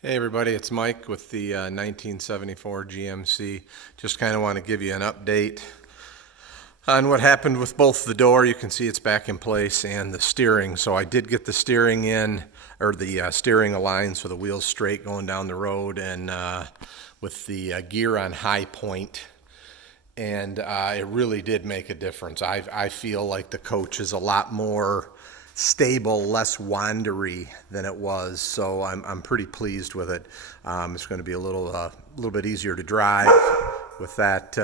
Hey everybody, it's Mike with the 1974 GMC. Just kind of want to give you an update on what happened with both the door. You can see it's back in place, and the steering. So I did get the steering in, or the steering aligned so the wheel's straight going down the road, and with the gear on high point. And it really did make a difference. I feel like the coach is a lot more stable, less wandery than it was. So I'm pretty pleased with it. It's going to be a little bit easier to drive with that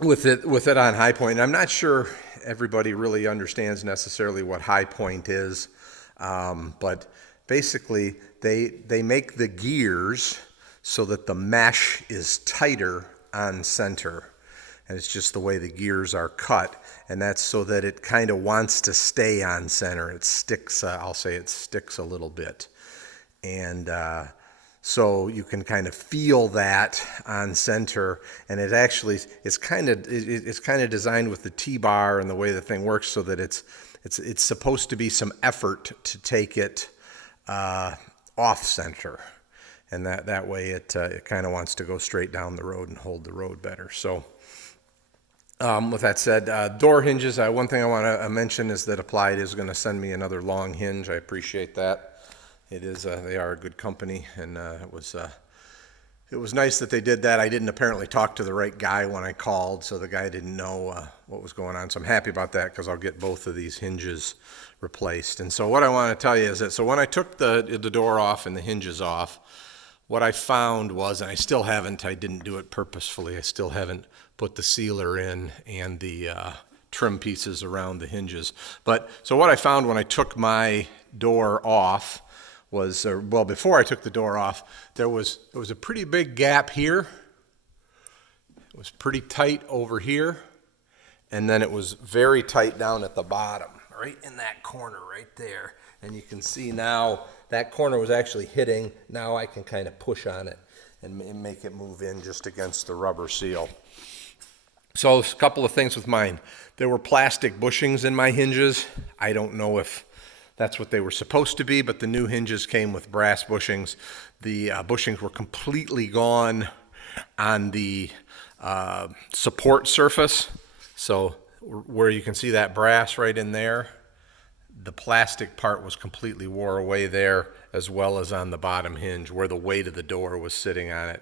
with it on high point. And I'm not sure everybody really understands necessarily what high point is, but basically they make the gears so that the mesh is tighter on center, and it's just the way the gears are cut, and that's so that it kind of wants to stay on center. It sticks, I'll say it sticks a little bit, and so you can kind of feel that on center, and it actually it's kind of designed with the T-bar and the way the thing works so that it's supposed to be some effort to take it off center. And that way it kind of wants to go straight down the road and hold the road better. So with that said, door hinges, one thing I want to mention is that Applied is going to send me another long hinge. I appreciate that. It is they are a good company, and it was nice that they did that. I didn't apparently talk to the right guy when I called, so the guy didn't know what was going on. So I'm happy about that, because I'll get both of these hinges replaced. And so what I want to tell you is that, so when I took the door off and the hinges off, what I found was, and I didn't do it purposefully, I still haven't put the sealer in and the trim pieces around the hinges. But so what I found when I took my door off was, well, before I took the door off, there was a pretty big gap here. It was pretty tight over here, and then it was very tight down at the bottom, right in that corner right there. And you can see now that corner was actually hitting. Now I can kind of push on it and make it move in just against the rubber seal. So a couple of things with mine. There were plastic bushings in my hinges. I don't know if that's what they were supposed to be, but the new hinges came with brass bushings. The bushings were completely gone on the support surface. So where you can see that brass right in there, the plastic part was completely wore away there, as well as on the bottom hinge where the weight of the door was sitting on it.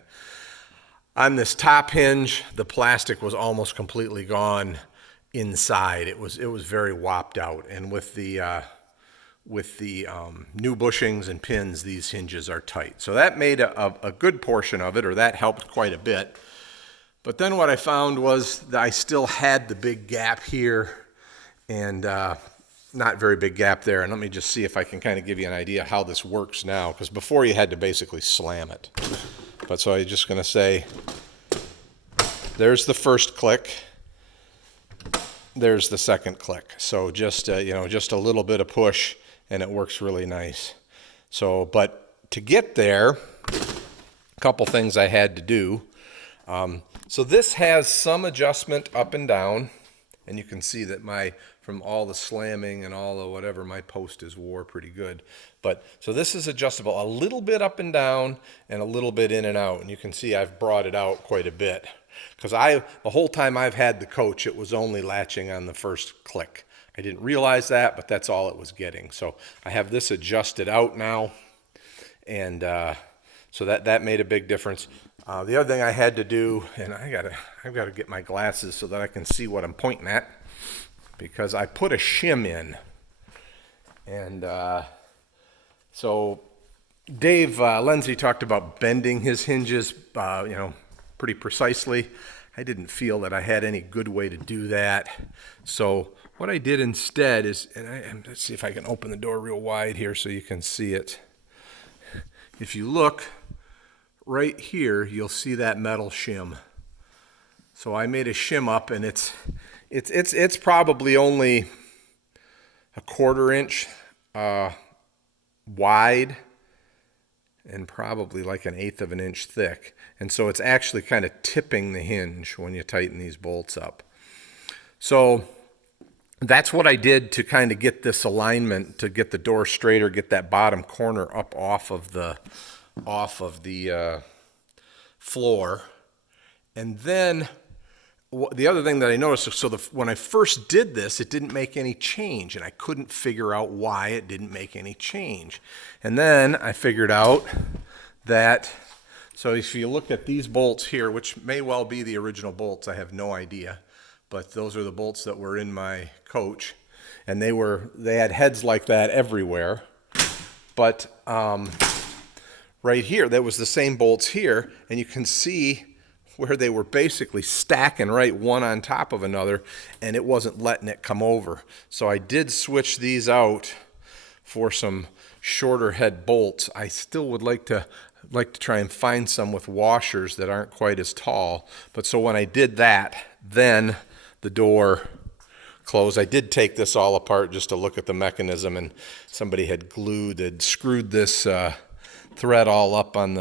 On this top hinge, the plastic was almost completely gone inside. It was very whopped out, and with the new bushings and pins, these hinges are tight. So that made a good portion of it, or that helped quite a bit. But then what I found was that I still had the big gap here, and not very big gap there. And let me just see if I can kind of give you an idea how this works now, because before you had to basically slam it. But so I'm just going to say, there's the first click, there's the second click. So just just a little bit of push, and it works really nice. So, but to get there, a couple things I had to do. So this has some adjustment up and down, and you can see that from all the slamming and all the whatever, my post is wore pretty good. But so this is adjustable a little bit up and down and a little bit in and out. And you can see I've brought it out quite a bit, because the whole time I've had the coach, it was only latching on the first click. I didn't realize that, but that's all it was getting. So I have this adjusted out now, and so that made a big difference. The other thing I had to do, and I've got to get my glasses so that I can see what I'm pointing at, because I put a shim in, and so Dave Lindsay talked about bending his hinges, pretty precisely. I didn't feel that I had any good way to do that. So what I did instead is, and let's see if I can open the door real wide here so you can see it. If you look right here, you'll see that metal shim. So I made a shim up, and it's probably only a 1/4 inch wide, and probably like 1/8 of an inch thick. And so it's actually kind of tipping the hinge when you tighten these bolts up. So that's what I did to kind of get this alignment, to get the door straighter, get that bottom corner up off of the floor. And then the other thing that I noticed, so when I first did this, it didn't make any change, and I couldn't figure out why it didn't make any change. And then I figured out that, so if you look at these bolts here, which may well be the original bolts, I have no idea, but those are the bolts that were in my coach, and they had heads like that everywhere. But right here, that was the same bolts here, and you can see where they were basically stacking right one on top of another, and it wasn't letting it come over. So I did switch these out for some shorter head bolts. I still would like to try and find some with washers that aren't quite as tall. But so when I did that, then the door closed. I did take this all apart just to look at the mechanism, and somebody had screwed this thread all up on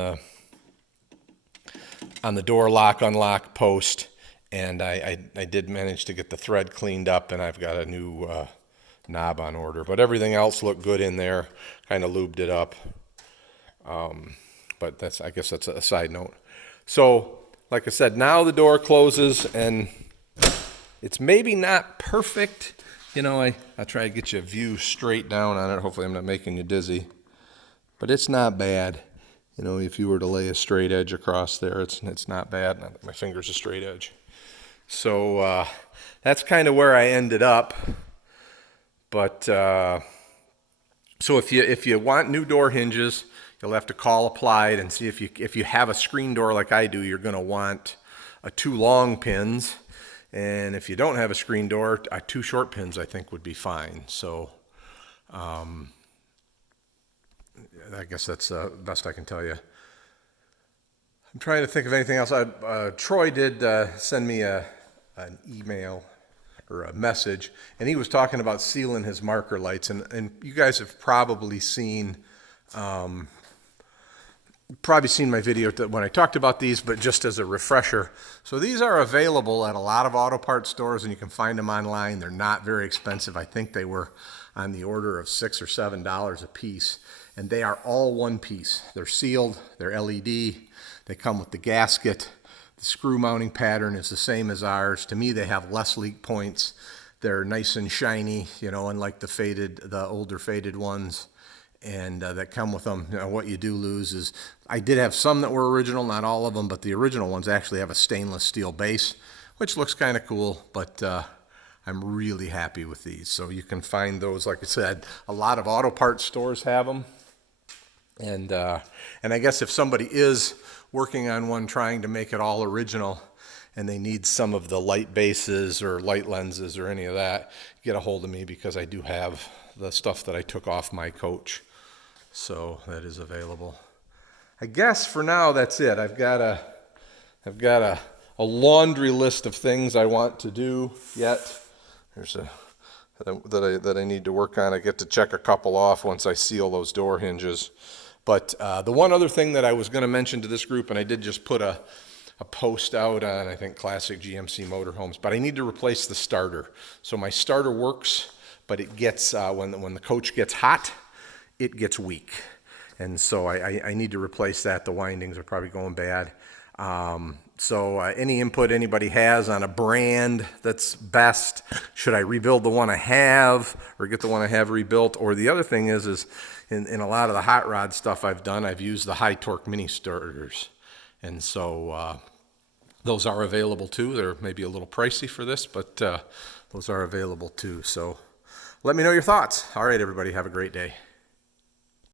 the door lock unlock post, and I did manage to get the thread cleaned up, and I've got a new knob on order. But everything else looked good in there, kind of lubed it up. But I guess that's a side note. So like I said, now the door closes, and it's maybe not perfect. You know, I'll try to get you a view straight down on it. Hopefully I'm not making you dizzy, but it's not bad. You know, if you were to lay a straight edge across there, it's not bad. My finger's a straight edge. So that's kind of where I ended up. But so if you want new door hinges, you'll have to call Applied and see if you have a screen door like I do, you're going to want 2 long pins. And if you don't have a screen door, 2 short pins I think would be fine. So I guess that's the best I can tell you. I'm trying to think of anything else. Troy did send me an email or a message, and he was talking about sealing his marker lights. And you guys have probably seen my video when I talked about these, but just as a refresher. So these are available at a lot of auto parts stores, and you can find them online. They're not very expensive. I think they were on the order of $6 or $7 a piece. And they are all one piece. They're sealed, they're LED, they come with the gasket. The screw mounting pattern is the same as ours. To me, they have less leak points. They're nice and shiny, you know, unlike the older faded ones. And that come with them. You know, what you do lose is, I did have some that were original, not all of them, but the original ones actually have a stainless steel base, which looks kind of cool, but I'm really happy with these. So you can find those, like I said, a lot of auto parts stores have them. And I guess if somebody is working on one trying to make it all original and they need some of the light bases or light lenses or any of that, get a hold of me, because I do have the stuff that I took off my coach. So that is available. I guess for now that's it. I've got a laundry list of things I want to do yet. There's that I need to work on. I get to check a couple off once I seal those door hinges. But the one other thing that I was going to mention to this group, and I did just put a post out on, I think, Classic GMC Motorhomes, but I need to replace the starter. So my starter works, but it gets, when the coach gets hot, it gets weak. And so I need to replace that. The windings are probably going bad. So any input anybody has on a brand that's best, should I rebuild the one I have or get the one I have rebuilt? Or the other thing is in a lot of the hot rod stuff I've done, I've used the high torque mini starters. And so those are available too. They're maybe a little pricey for this, but those are available too. So let me know your thoughts. All right, everybody, have a great day.